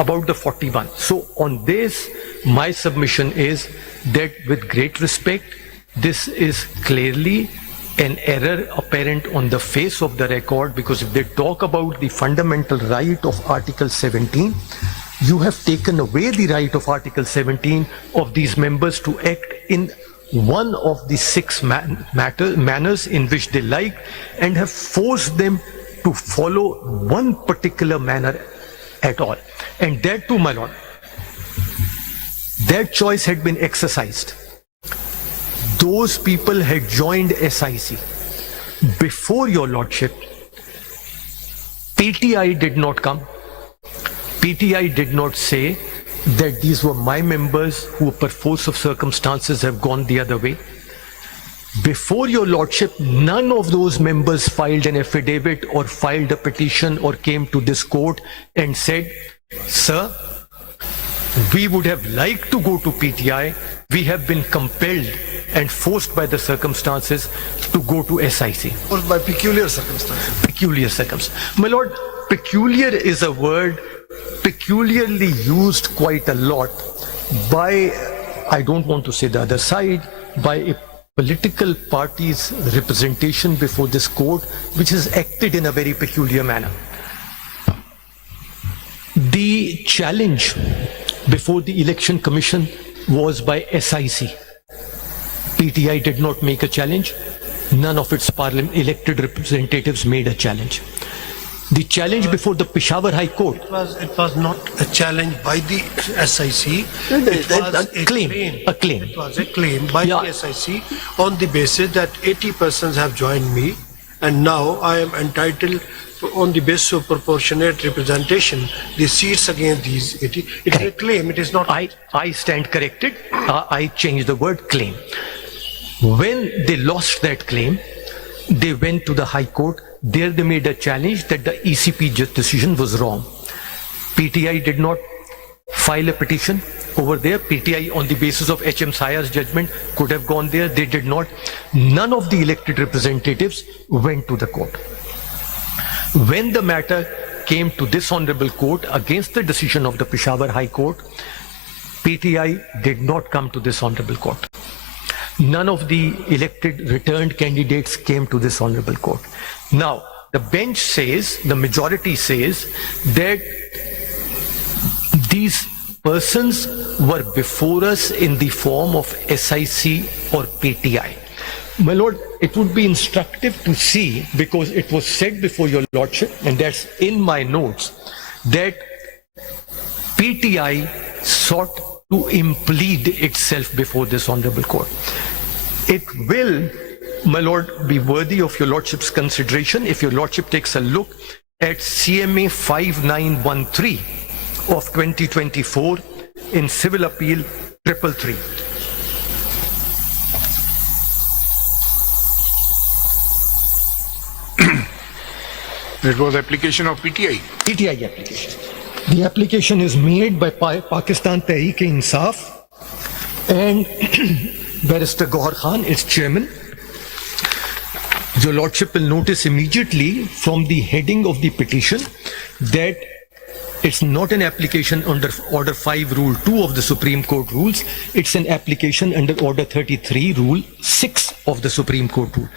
about the 41. So on this, my submission is that with great respect, this is clearly an error apparent on the face of the record, because if they talk about the fundamental right of Article 17, you have taken away the right of Article 17 of these members to act in one of the six manners in which they like, and have forced them to follow one particular manner at all. And that too, my lord, that choice had been exercised. Those people had joined SIC. Before your lordship, PTI did not come. PTI did not say that these were my members who, per force of circumstances, have gone the other way. Before your lordship, none of those members filed an affidavit or filed a petition or came to this court and said, sir, we would have liked to go to PTI. We have been compelled and forced by the circumstances to go to SIC. Or by peculiar circumstances. Peculiar circumstances. My lord, peculiar is a word peculiarly used quite a lot by, I don't want to say the other side, by a political party's representation before this court, which has acted in a very peculiar manner. The challenge before the Election Commission was by SIC. PTI did not make a challenge. None of its elected representatives made a challenge. The challenge before the Peshawar High Court. It was not a challenge by the SIC. It was a claim. A claim. It was a claim by the SIC on the basis that 80 persons have joined me, and now I am entitled on the basis of proportionate representation the seats against these 80. It is a claim. It is not. I stand corrected. I changed the word claim. When they lost that claim, they went to the High Court. There they made a challenge that the ECP decision was wrong. PTI did not file a petition over there. PTI, on the basis of HM Sayar's judgment, could have gone there. They did not. None of the elected representatives went to the court. When the matter came to this honorable court against the decision of the Peshawar High Court, PTI did not come to this honorable court. None of the elected returned candidates came to this honorable court. Now, the bench says, the majority says, that these persons were before us in the form of SIC or PTI. My lord, it would be instructive to see, because it was said before your lordship, and that's in my notes, that PTI sought to implead itself before this honorable court. It will, my lord, be worthy of your lordship's consideration if your lordship takes a look at CMA 5913 of 2024 in Civil Appeal 333. It was application of PTI. PTI application. The application is made by Pakistan Tehreek-e-Insaf and Barrister Gohar Khan, its chairman. Your lordship will notice immediately from the heading of the petition that it's not an application under Order 5 Rule 2 of the Supreme Court rules. It's an application under Order 33 Rule 6 of the Supreme Court rule.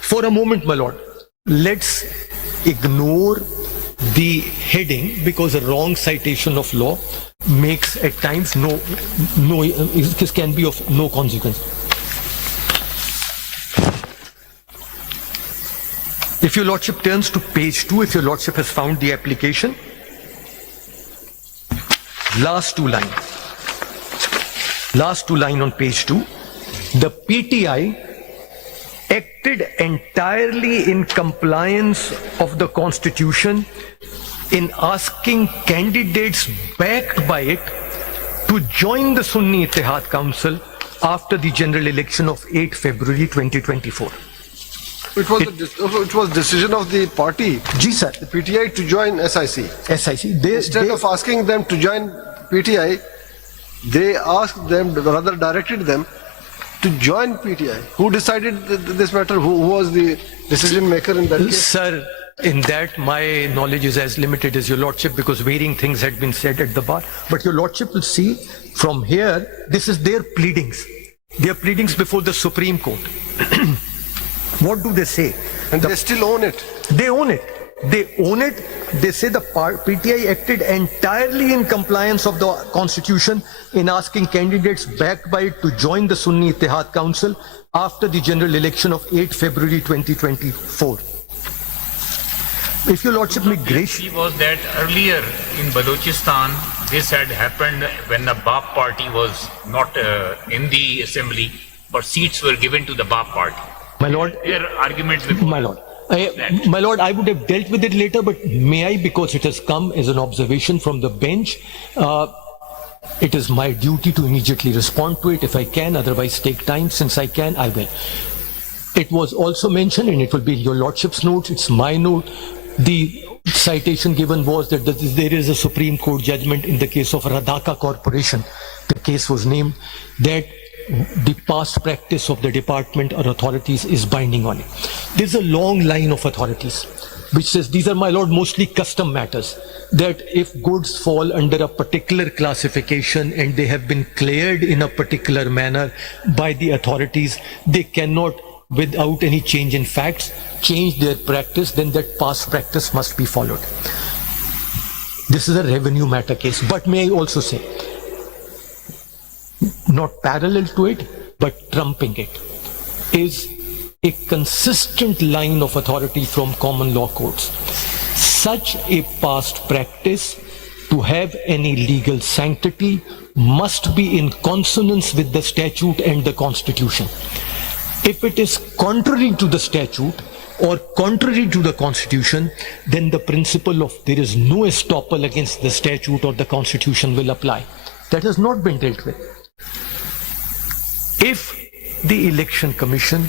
For a moment, my lord, let's ignore the heading, because a wrong citation of law makes at times this can be of no consequence. If your lordship turns to page 2, if your lordship has found the application, last two line on page 2, the PTI acted entirely in compliance of the Constitution in asking candidates backed by it to join the Sunni Ittihad Council after the general election of 8 February 2024. It was decision of the party, Ji sir, the PTI, to join SIC. SIC. Instead of asking them to join PTI, they asked them, rather directed them to join PTI. Who decided this matter? Who was the decision maker in that case? Sir, in that my knowledge is as limited as your lordship, because varying things had been said at the bar. But your lordship will see from here, this is their pleadings. Their pleadings before the Supreme Court. What do they say? And they still own it. They own it. They own it. They say the PTI acted entirely in compliance of the constitution in asking candidates backed by it to join the Sunni Ittihad Council after the general election of 8 February 2024. If your lordship may grace... was that earlier in Balochistan, this had happened when the BAP party was not in the assembly, but seats were given to the BAP party. My lord, Their arguments before. my lord, my lord, I would have dealt with it later, but may I, because it has come as an observation from the bench, it is my duty to immediately respond to it if I can, otherwise take time. Since I can, I will. It was also mentioned, and it will be your lordship's notes, it's my note. The citation given was that there is a Supreme Court judgment in the case of Radhaka Corporation. The case was named that the past practice of the department or authorities is binding on it. There's a long line of authorities which says, these are, my lord, mostly custom matters, that if goods fall under a particular classification and they have been cleared in a particular manner by the authorities, they cannot, without any change in facts, change their practice, then that past practice must be followed. This is a revenue matter case, but may I also say, not parallel to it, but trumping it, is a consistent line of authority from common law courts. Such a past practice, to have any legal sanctity, must be in consonance with the statute and the constitution. If it is contrary to the statute or contrary to the constitution, then the principle of there is no estoppel against the statute or the constitution will apply. That has not been dealt with. If the election commission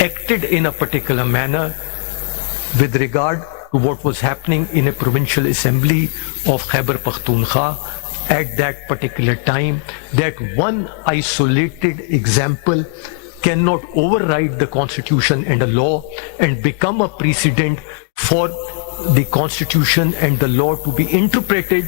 acted in a particular manner with regard to what was happening in a provincial assembly of Khyber Pakhtunkhwa at that particular time, that one isolated example cannot override the constitution and the law and become a precedent for the constitution and the law to be interpreted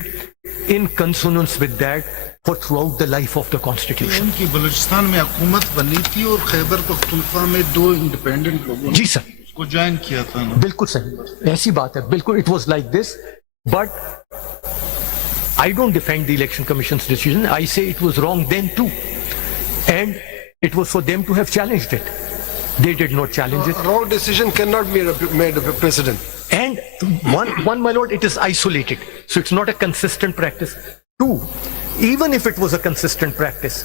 in consonance with that for throughout the life of the constitution. ان کی بلوچستان میں حکومت بنی تھی اور خیبر پختونخوا میں 2 independent لوگوں نے جی سر، اس کو جوائن کیا تھا نا. بالکل صحیح، ایسی بات ہے، بالکل it was like this. But I don't defend the election commission's decision. I say it was wrong then too, and it was for them to have challenged it. They did not challenge it. Wrong decision cannot be made a precedent. And one, my lord, it is isolated, so it's not a consistent practice. 2, even if it was a consistent practice,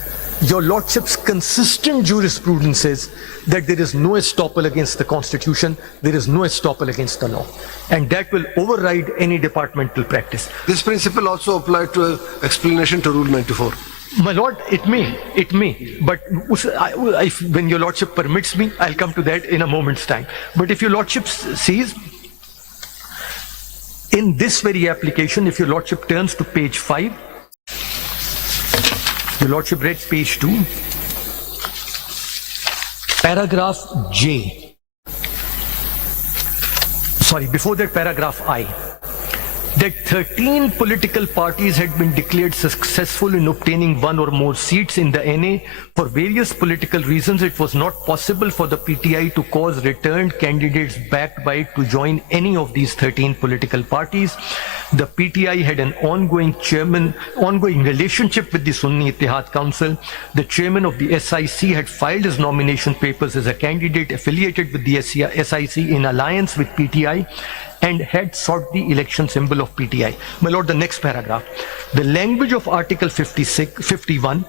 your lordship's consistent jurisprudence is that there is no estoppel against the constitution, there is no estoppel against the law, and that will override any departmental practice. This principle also applied to explanation to Rule 94. My lord, it may, but when your lordship permits me, I'll come to that in a moment's time. But if your lordship sees, in this very application, if your lordship turns to page 5, your lordship read page 2, paragraph J. Sorry, before that paragraph I. That 13 political parties had been declared successful in obtaining 1 or more seats in the NA. For various political reasons, it was not possible for the PTI to cause returned candidates backed by it to join any of these 13 political parties. The PTI had an ongoing relationship with the Sunni Ittihad Council. The chairman of the SIC had filed his nomination papers as a candidate affiliated with the SIC in alliance with PTI, and had sought the election symbol of PTI. My lord, the next paragraph. The language of Article 51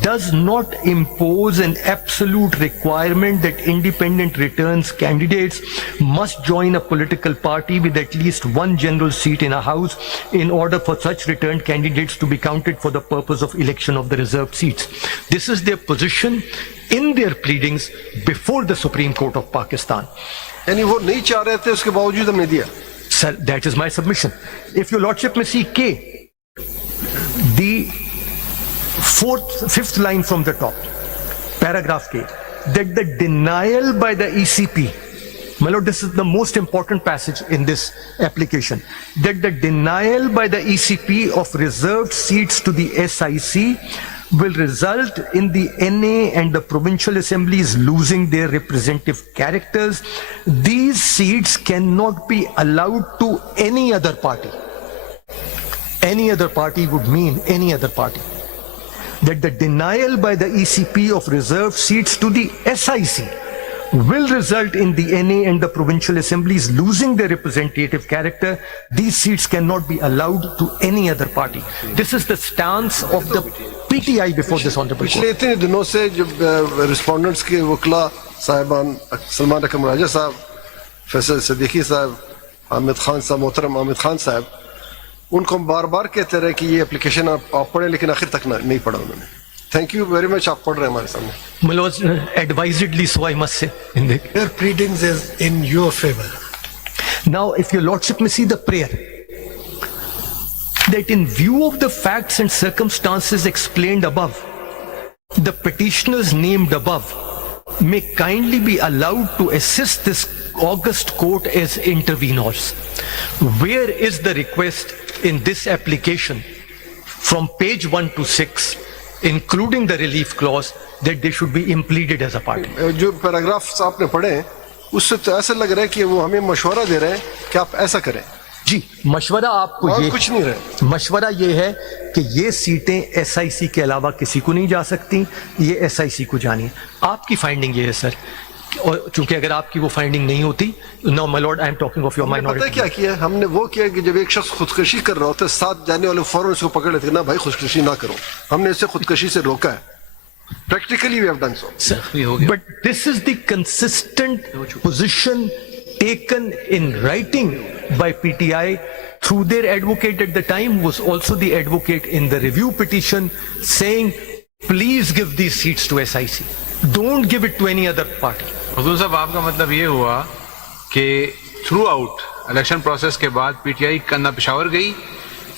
does not impose an absolute requirement that independent returns candidates must join a political party with at least 1 general seat in a house in order for such returned candidates to be counted for the purpose of election of the reserved seats. This is their position in their pleadings before the Supreme Court of Pakistan. یعنی وہ نہیں چاہ رہے تھے، اس کے باوجود ہم نے دیا. Sir, that is my submission. If your lordship may see K, the 5th line from the top, paragraph K, that the denial by the ECP My lord, this is the most important passage in this application, that the denial by the ECP of reserved seats to the SIC will result in the NA and the provincial assemblies losing their representative characters. These seats cannot be allowed to any other party. Any other party would mean any other party. That the denial by the ECP of reserved seats to the SIC will result in the NA and the provincial assemblies losing their representative character. These seats cannot be allowed to any other party. This is the stance of the PTI before this honorable पिछले court. इतने दिनों से जब respondents के वकला साहिबान सलमान अकरम राजा साहब, फैसल सिद्दीकी साहब, हामिद खान साहब, मोहतरम हामिद खान साहब, उनको हम बार बार कहते रहे कि ये एप्लीकेशन आप पढ़ें, लेकिन आखिर तक नहीं पढ़ा उन्होंने. थैंक यू वेरी मच, आप पढ़ रहे हैं हमारे सामने. My lord, advisedly so I must say. Their pleadings is in your favor. Now, if your lordship may see the prayer, that in view of the facts and circumstances explained above, the petitioners named above may kindly be allowed to assist this august court as intervenors. Where is the request in this application from page 1 to 6, including the relief clause, that they should be impleaded as a party? जो paragraphs आपने पढ़े उससे तो ऐसा लग रहा है कि वो हमें मशवरा दे रहे हैं कि आप ऐसा करें. जी, मशवरा आपको और ये कुछ नहीं रहे. मशवरा ये है कि ये सीटें एसआईसी के अलावा किसी को नहीं जा सकती, ये एसआईसी को जानी है. आपकी फाइंडिंग ये है सर, और चूंकि अगर आपकी वो फाइंडिंग नहीं होती, no my lord, I am talking of your पता है माइनॉरिटी. क्या किया? हमने वो किया कि जब एक शख्स खुदकशी कर रहा होता है, साथ जाने वाले फौरन उसको पकड़ लेते, ना भाई खुदकशी ना करो. हमने इसे खुदकशी से रोका है. Practically we have done so. But this is the consistent position taken in writing by PTI through their advocate at the time, who was also the advocate in the review petition, saying, please give these seats to SIC. Don't give it to any other party. हुजूर साहब, आपका मतलब ये हुआ कि through out election process के बाद PTI ना पेशावर गई,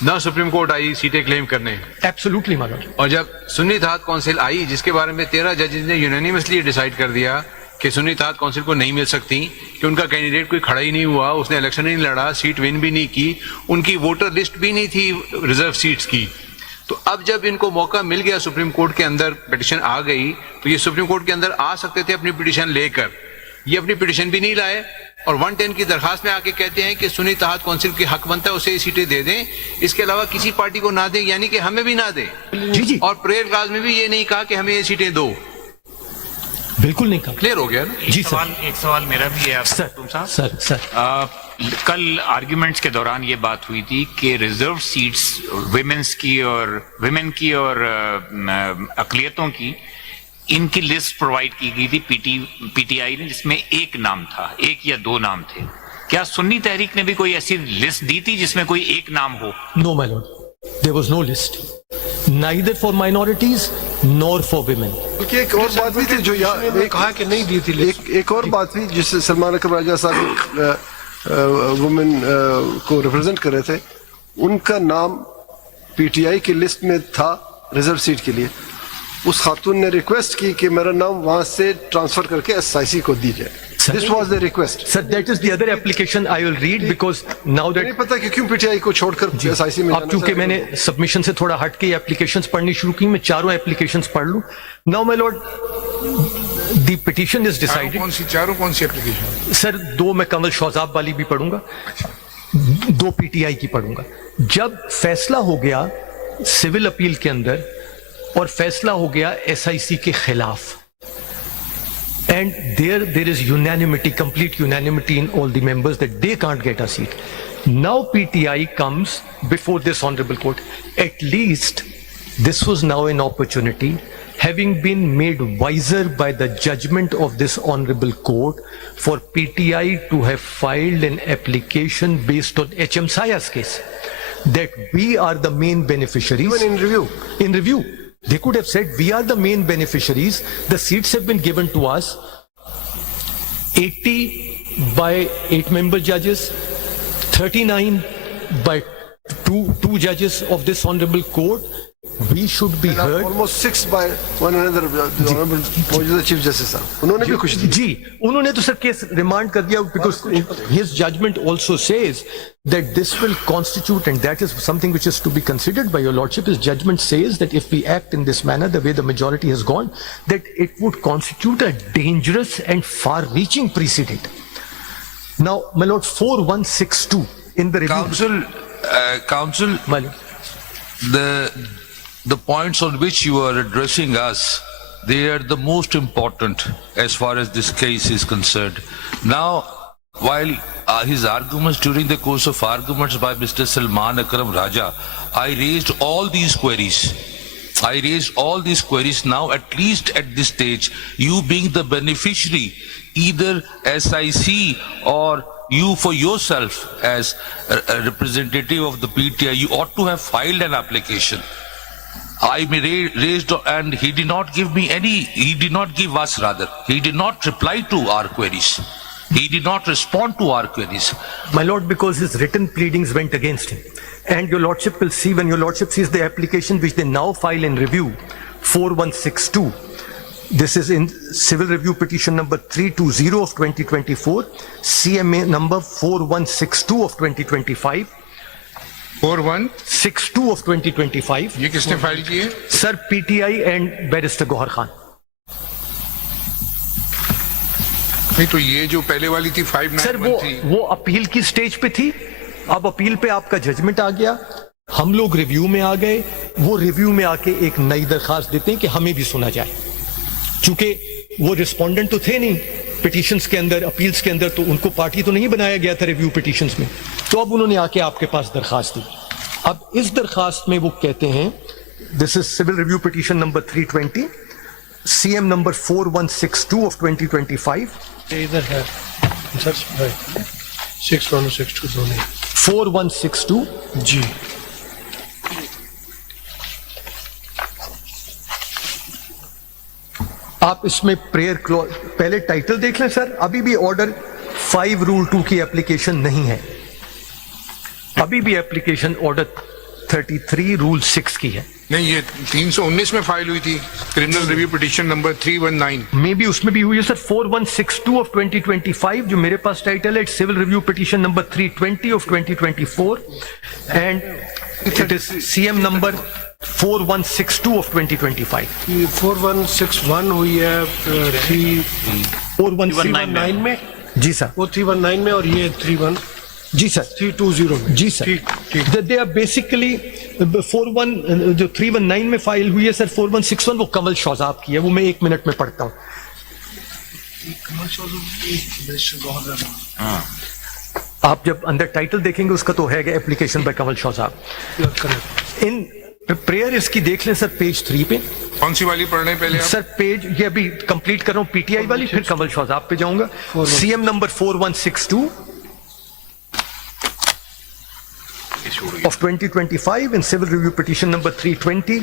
ना सुप्रीम कोर्ट आई सीटें क्लेम करने, Absolutely, my lord. और जब सुन्नी इत्तेहाद काउंसिल आई जिसके बारे में 13 जजेस ने यूनानिमसली डिसाइड कर दिया कि सुन्नी इत्तेहाद काउंसिल को नहीं मिल सकती, कि उनका कैंडिडेट कोई खड़ा ही नहीं हुआ, उसने इलेक्शन ही नहीं लड़ा, सीट विन भी नहीं की, उनकी वोटर लिस्ट भी नहीं थी रिजर्व सीट्स की. तो अब जब इनको मौका मिल गया, सुप्रीम कोर्ट के अंदर पिटीशन आ गई, तो ये सुप्रीम कोर्ट के अंदर आ सकते थे अपनी पिटीशन लेकर. ये अपनी पिटीशन भी नहीं लाए और 110 की दरखास्त में आके कहते हैं कि सुन्नी इत्तेहाद काउंसिल की हक बनता है उसे ये सीटें दे दें, इसके अलावा किसी पार्टी को ना दें, यानी कि हमें भी ना दें. जी जी, और प्रेयर क्लास में भी ये नहीं कहा कि हमें ये सीटें दो. बिल्कुल नहीं कहा. क्लियर हो गया ना? जी सर. एक सवाल मेरा भी है आपसे, सर, तुम साहब. सर. कल आर्ग्यूमेंट्स के दौरान ये बात हुई थी कि रिजर्व सीट्स विमेन की और अकलियतों की, इनकी लिस्ट प्रोवाइड की गई थी पीटीआई ने, जिसमें एक नाम था, एक या दो नाम थे. क्या सुन्नी तहरीक ने भी कोई ऐसी लिस्ट दी थी जिसमें कोई एक नाम हो? No, my lord. There was no list. Neither for minorities nor for women. बल्कि एक और बात भी थी जो ने कहा कि नहीं दी थी लिस्ट. एक और बात थी जिससे सलमान अकरम राजा साहब वुमेन को रिप्रेजेंट कर रहे थे, उनका नाम पीटीआई की लिस्ट में था रिजर्व सीट के लिए. उस खातून ने रिक्वेस्ट की कि मेरा नाम वहां से ट्रांसफर करके एसआईसी को दी जाए. This was the request. Sir, that is the other application I will read, because now नहीं that पता कि क्यों पीटीआई को छोड़कर एसआईसी में अब चूंकि मैंने सबमिशन से थोड़ा हट के एप्लीकेशंस पढ़नी शुरू की, मैं चारों एप्लीकेशंस पढ़ लूं. Now my Lord, the petition is decided. चारों कौन सी एप्लीकेशन? सर, दो मैं कंवल शौजाब वाली भी पढ़ूंगा, दो पीटीआई की पढ़ूंगा. जब फैसला हो गया सिविल अपील के अंदर और फैसला हो गया एसआईसी के खिलाफ, and there is unanimity, complete unanimity in all the members that they can't get a seat. Now PTI comes before this honorable court. At least this was now an opportunity, having been made wiser by the judgment of this honorable court, for PTI to have filed an application based on HM Saya's case, that we are the main beneficiaries. Even in review. In review, they could have said, we are the main beneficiaries. The seats have been given to us. 80 by 8-member judges, 39 by two judges of this honorable court, we should be heard. Almost 6 by one another. The Honorable Maujuda Chief Justice साहब उन्होंने भी खुश दी. जी उन्होंने तो sir case remand कर दिया because his judgment also says that this will constitute, and that is something which is to be considered by your lordship. His judgment says that if we act in this manner, the way the majority has gone, that it would constitute a dangerous and far-reaching precedent. Now, my lord, 4162 in the review. Counsel, My lord. the points on which you are addressing us, they are the most important as far as this case is concerned. Now, while his arguments during the course of arguments by Mr. Salman Akram Raja, I raised all these queries. Now, at least at this stage, you being the beneficiary, either SIC or you for yourself as a representative of the PTI, you ought to have filed an application. I raised, and he did not give us, he did not reply to our queries. He did not respond to our queries. My lord, because his written pleadings went against him. And your lordship will see, when your lordship sees the application which they now file in review, 4162. This is in civil review petition number 320 of 2024, CMA number 4162 of 2025. 4162 of 2025. ये किसने file की है? Sir, PTI and Barrister Gohar Khan. नहीं तो ये जो पहले वाली थी सर 591 वो अपील की स्टेज पे थी. अब अपील पे आपका जजमेंट आ गया, हम लोग रिव्यू में आ गए. वो रिव्यू में आके एक नई दरखास्त देते हैं कि हमें भी सुना जाए. चूंकि वो रिस्पोंडेंट तो थे नहीं पिटीशंस के अंदर, अपील्स के अंदर, तो उनको पार्टी तो नहीं बनाया गया था रिव्यू पिटीशंस में. तो अब उन्होंने आके आपके पास दरखास्त दी. अब इस दरखास्त में वो कहते हैं, this is civil review petition number 320, CM number 4162 of 2025. इधर है सर, 6162 दोनों 4162 जी. आप इसमें प्रेयर क्लॉज, पहले टाइटल देख लें सर. अभी भी ऑर्डर 5 रूल 2 की एप्लीकेशन नहीं है. अभी भी एप्लीकेशन ऑर्डर 33 रूल 6 की है. नहीं, ये 319 में फाइल हुई थी, criminal review petition number 319. May be उसमें भी हुई है सर. 4162 of 2025 जो मेरे पास टाइटल है, civil review petition number 320 of 2024 and it is CM number 4162 of 2025. 4161 हुई है 319 में. जी सर. वो 319 में और ये 31 जी सर. 320 में. जी सर. ठीक. दे आर बेसिकली 41 जो 319 में फाइल हुई है सर, 4161 वो कमल शौजाब की है. वो मैं 1 मिनट में पढ़ता हूँ. आप जब अंदर टाइटल देखेंगे उसका तो है application by Kamal Shaujab. In prayer इसकी देख लें सर, पेज 3 पे. कौन सी वाली पढ़ रहे हैं पहले आप? सर पेज ये अभी कंप्लीट कर रहा हूँ, PTI वाली, फिर कमल शौजाब पे जाऊंगा. CM number 4162 of 2025 and civil review petition number 320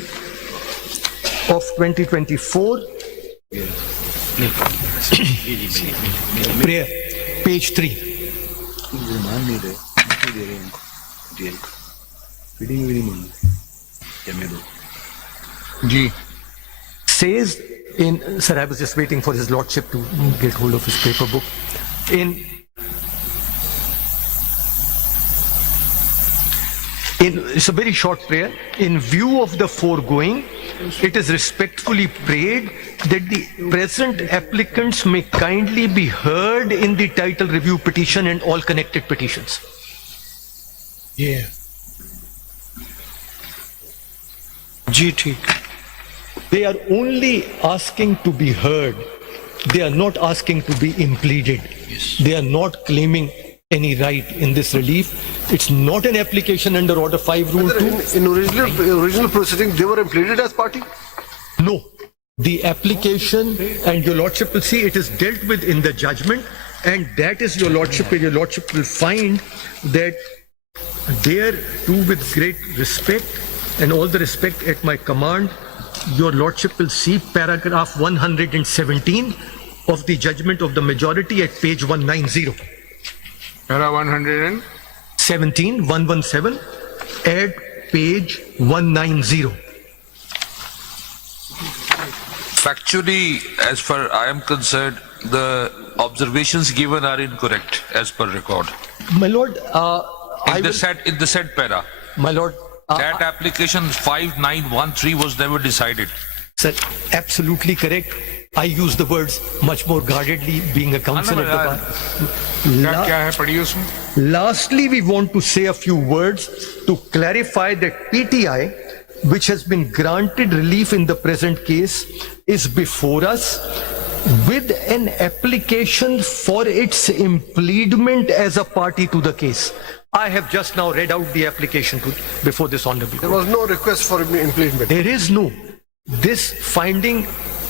of 2024. Prayer, page 3. जी. Says in, sir, I was just waiting for his lordship to get hold of his paper book. It's a very short prayer. In view of the foregoing, it is respectfully prayed that the present applicants may kindly be heard in the title review petition and all connected petitions. ये जी ठीक. They are only asking to be heard. They are not asking to be impleaded. They are not claiming any right in this relief. It's not an application under Order 5 Rule 2. In original proceeding, they were pleaded as party. No. The application, and your lordship will see, it is dealt with in the judgment, and that is your lordship, and your lordship will find that there too, with great respect and all the respect at my command, your lordship will see paragraph 117 of the judgment of the majority at page 190. Para 117 117 at page 190. Factually, as far I am concerned, the observations given are incorrect as per record. My Lord, In the said para, my Lord, that application 5913 was never decided. sir, absolutely correct. I use the words much more guardedly, being a counsel at the bar. क्या है पढ़िए उसमें? Lastly, we want to say a few words to clarify that PTI, which has been granted relief in the present case, is before us with an application for its impleadment as a party to the case. I have just now read out the application before this honorable There court. was no request for impleadment. There is no. This finding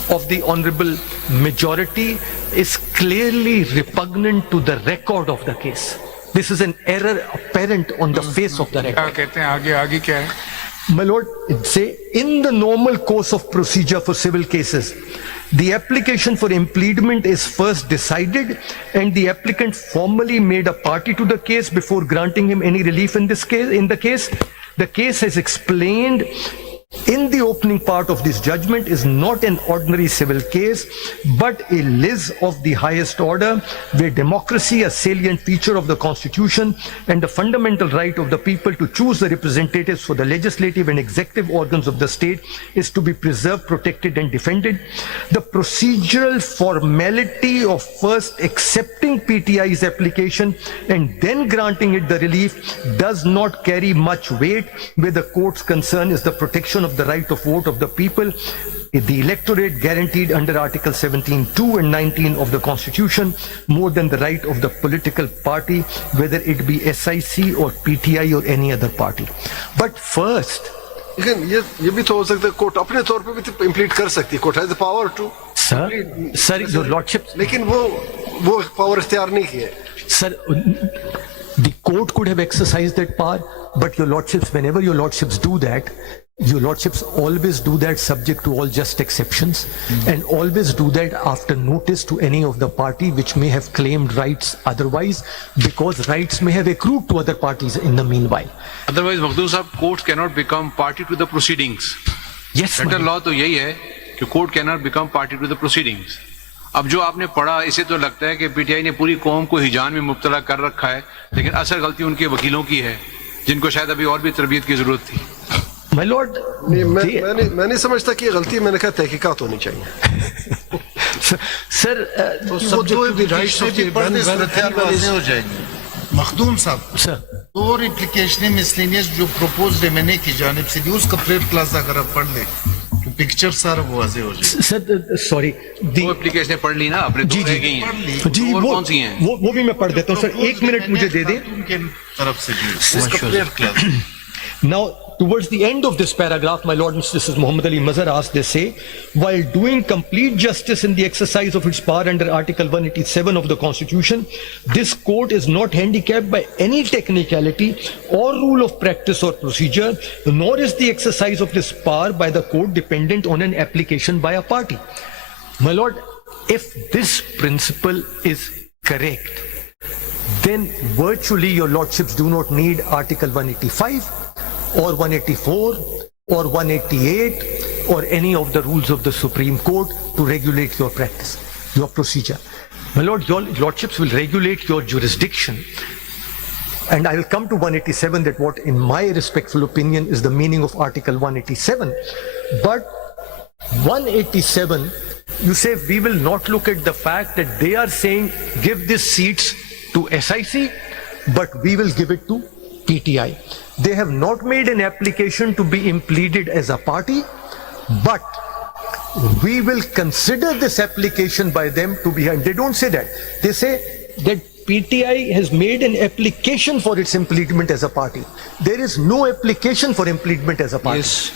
of the honorable majority is clearly repugnant to the record of the case. This is an error apparent on the face of the क्या record. कहते हैं आगे आगे क्या है? My Lord, say in the normal course of procedure for civil cases, the application for impleadment is first decided and the applicant formally made a party to the case before granting him any relief in this case. In the case, the case has explained in the opening part of this judgment is not an ordinary civil case, but a lis of the highest order, where democracy, a salient feature of the Constitution, and the fundamental right of the people to choose the representatives for the legislative and executive organs of the state is to be preserved, protected, and defended. The procedural formality of first accepting PTI's application and then granting it the relief does not carry much weight, where the court's concern is the protection of the right of vote of the people, the electorate guaranteed under Article 17(2) and 19 of the Constitution, more than the right of the political party, whether it be SIC or PTI or any other party. But first, लेकिन ये भी तो हो सकता है court अपने तौर पे भी इम्प्लीट कर सकती है. Court has the power to. sir, your lordship, लेकिन वो पावर इख्तियार नहीं किया. sir, the court could have exercised that power, but your lordships, whenever your lordships do that, your lordships always do that subject to all just exceptions, and always do that after notice to any of the party which may have claimed rights otherwise, because rights may have accrued to other parties in the meanwhile. Otherwise, Makhdoom Sahab, courts cannot become party to the proceedings. Yes, Better my law तो यही है कि court cannot become party to the proceedings. अब जो आपने पढ़ा इसे तो लगता है कि पीटीआई ने पूरी कौम को हिजान में मुब्तला कर रखा है, लेकिन असल गलती उनके वकीलों की है, जिनको शायद अभी और भी तरबियत की जरूरत थी. My lord, मैं नहीं समझता कि ये गलती है. मैंने कहा तहकीकात होनी चाहिए. sir, वो दो the rights of the हो जाएंगे. मखदूम साहब, sir, दो रिप्लिकेशन मिसलेनियस जो प्रपोज्ड है मैंने की जानिब से दी, उसका प्रेयर क्लास अगर आप पढ़ लें तो पिक्चर सारा वो वाज़ेह हो जाएगा. sir, sorry, वो एप्लीकेशन पढ़ ली ना आपने, जी, तो रह जी. गई हैं. जी, और वो कौन सी हैं? वो भी मैं पढ़ देता हूँ सर. एक मिनट मुझे दे दें. उनके तरफ से भी उसका prayer class. Now, towards the end of this paragraph, my lord, Mr. Muhammad Ali Mazhar asked, they say, while doing complete justice in the exercise of its power under Article 187 of the Constitution, this court is not handicapped by any technicality or rule of practice or procedure, nor is the exercise of this power by the court dependent on an application by a party. My lord, if this principle is correct, then virtually your lordships do not need Article 185 or 184 or 188 or any of the rules of the Supreme Court to regulate your practice, your procedure. My lord, your lordships will regulate your jurisdiction. And I will come to 187, that what in my respectful opinion is the meaning of Article 187. But 187, you say we will not look at the fact that they are saying give these seats to SIC, but we will give it to PTI. They have not made an application to be impleaded as a party, but we will consider this application by them to be, and they don't say that. They say that PTI has made an application for its impleadment as a party. There is no application for impleadment as a party. Yes.